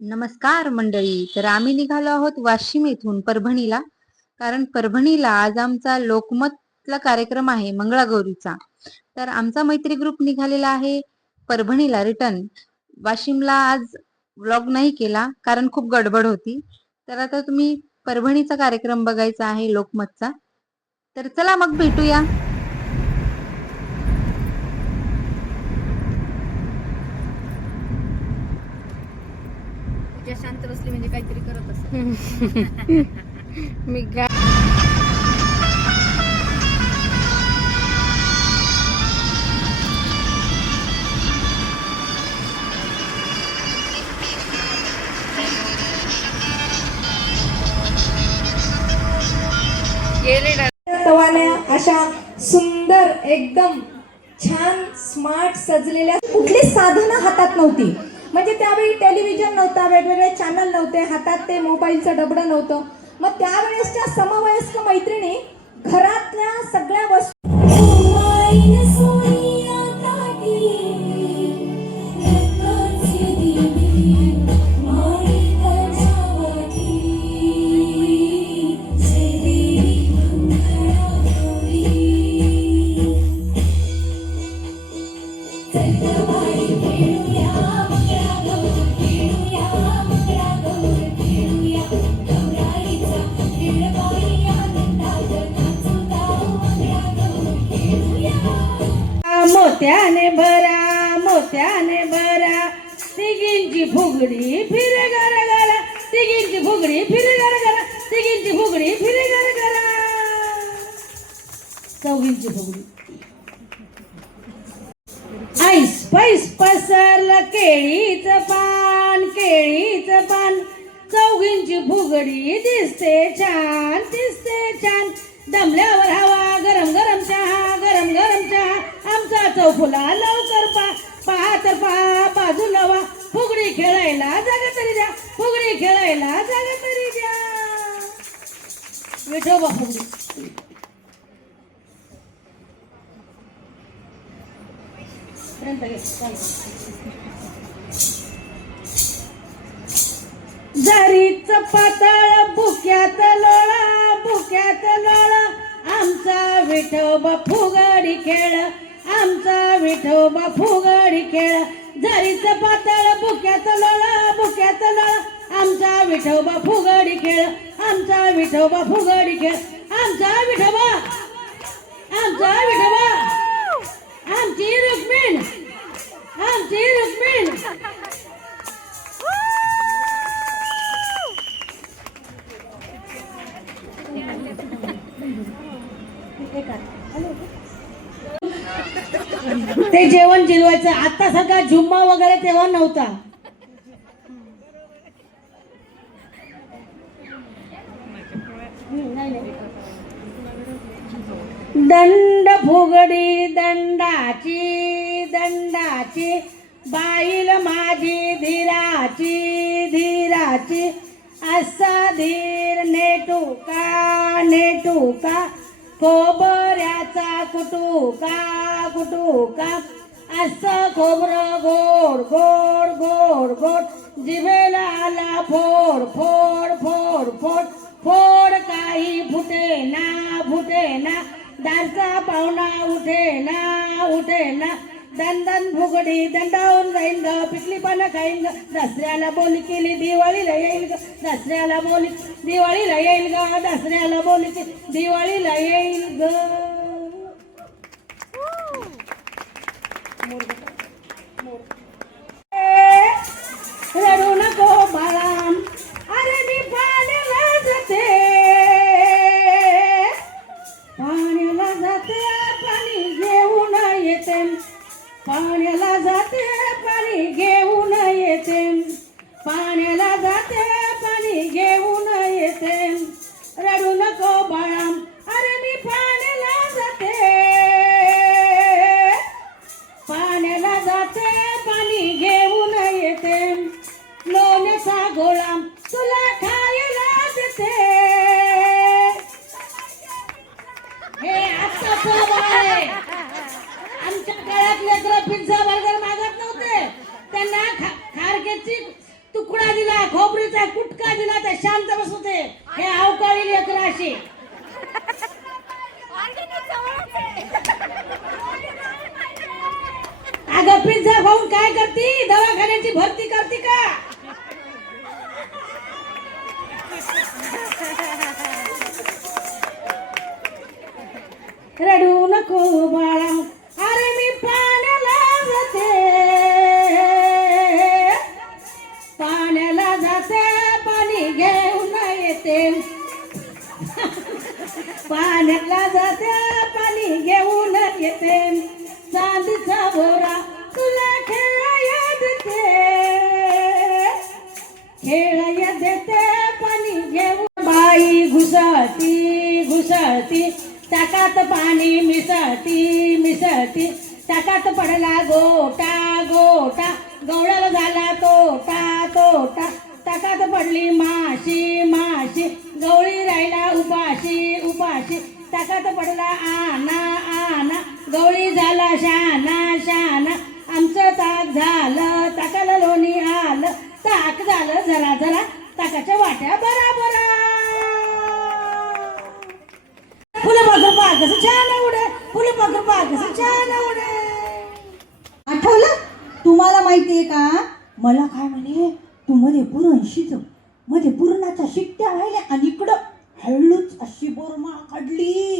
नमस्कार मंडळी. तर आम्ही निघालो आहोत वाशिम येथून परभणीला. कारण परभणीला आज आमचा लोकमतला कार्यक्रम आहे मंगळागौरीचा. तर आमचा मैत्री ग्रुप निघालेला आहे परभणीला रिटर्न वाशिमला आज व्लॉग नाही केला कारण खूप गडबड होती. तर आता तुम्ही परभणीचा कार्यक्रम बघायचा आहे लोकमतचा. तर चला मग भेटूया. म्हणजे काहीतरी करत असत मी अशा सुंदर एकदम छान स्मार्ट सजलेल्या कुठली साधनं हातात नव्हती. म्हणजे त्यावेळी टेलिव्हिजन नव्हता वेगवेगळे चॅनल नव्हते हातात ते मोबाईलचं डबडं नव्हतं. मग त्यावेळेसच्या समवयस्क मैत्रिणी घरातल्या सगळ्या वस्तू मोत्याने भरा मोत्याने भरा. तिघींची फुगडी फिरे गर गरा तिघींची फुगडी फिरे गर गरा तिघींची फुगडी फिर गर गरा चौघींची फुगडी. ऐस पैस पसरलं केळीचं पान केळीचं पान. चौघींची फुगडी दिसते छान दिसते छान. दमल्यावर हवा गरम गरम चहा गरम गरम चहा. आमचा चौफुला लवकर पा पहा तर पहा बाजू लावा. फुगडी खेळायला जागा तरी द्या. फुगडी खेळायला जागा तरी द्या. विठोबा फुगडी. जरीच पातळ बुक्यात लोळा भुक्यात लोळा. आमचा विठोबा फुगडी खेळ. आमचा विठोबा फुगडी खेळ. झरीच पातळ बुक्यात लोळा बुक्यात लोळा. आमचा विठोबा फुगडी खेळ. आमचा विठोबा फुगडी खेळ. आमचा विठोबा! आमचा विठोबा! ते जेवण जिरवायचं आता सगळा झुम्मा वगैरे तेव्हा नव्हता. दंड फुगडी दंडाची दंडाची बाईल माझी धीराची धीराची असा धीर नेटूका नेटू का हो खोबऱ्याचा कुटू का कुटू का? असं खोबरं गोड गोड गोड गोड. जिभेला आला फोड फोड फोड फोड. फोड काही फुटे ना फुटे ना. दारचा पाहुणा उठे ना उठे ना. दंदन फुगडी दंडावून जाईन ग पिकली पानं खाईन ग. दसऱ्याला बोली केली दिवाळीला येईल ग. दसऱ्याला बोली दिवाळीला येईल ग. दसऱ्याला बोली केली दिवाळीला येईल ग. रडू पाण्याला जाते पाणी घेऊन शांत बसू दे. हे अवकाळी लेकर अशी अगं पिझ्झा खाऊन काय करती? दवाखान्याची भरती करते का? रडू नको बा चांदीचा बोरा तुला खेळाया देते खेळाया देते पाणी घेऊन बाई घुसळती घुसळती टाकात पाणी मिसळती मिसळती टाकात पडला गोटा गोटा. गवळाला झाला तोटा तोटा. टाकात पडली माशी माशी. गवळी राहिला उपाशी उपाशी. टाकात पडला आना आना. गवळी झाला शाना शाना. आमचं ताक झालं ताकाला लोणी आलं. ताक झालं जरा जरा. ताकाच्या वाट्या बरा बरा फुलं पाखर पहा कसं छान उडे. फुलं पाखर पहा कसं छान उडे. आठवलं? तुम्हाला माहितीये का? मला काय म्हणे? तू मध्ये पुरण शिजवमध्ये पुरणाच्या शिट्ट्या राहिल्या आणि इकडं हळूच अशी बोरमा काढली.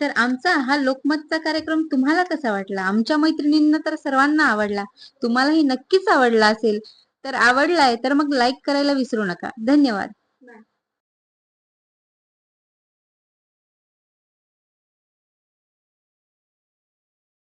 तर आमचा हा लोकमतचा कार्यक्रम तुम्हाला कसा वाटला? आमच्या मैत्रिणींना तर सर्वांना आवडला. तुम्हालाही नक्कीच आवडला असेल. तर आवडलाय तर मग लाईक करायला विसरू नका. धन्यवाद.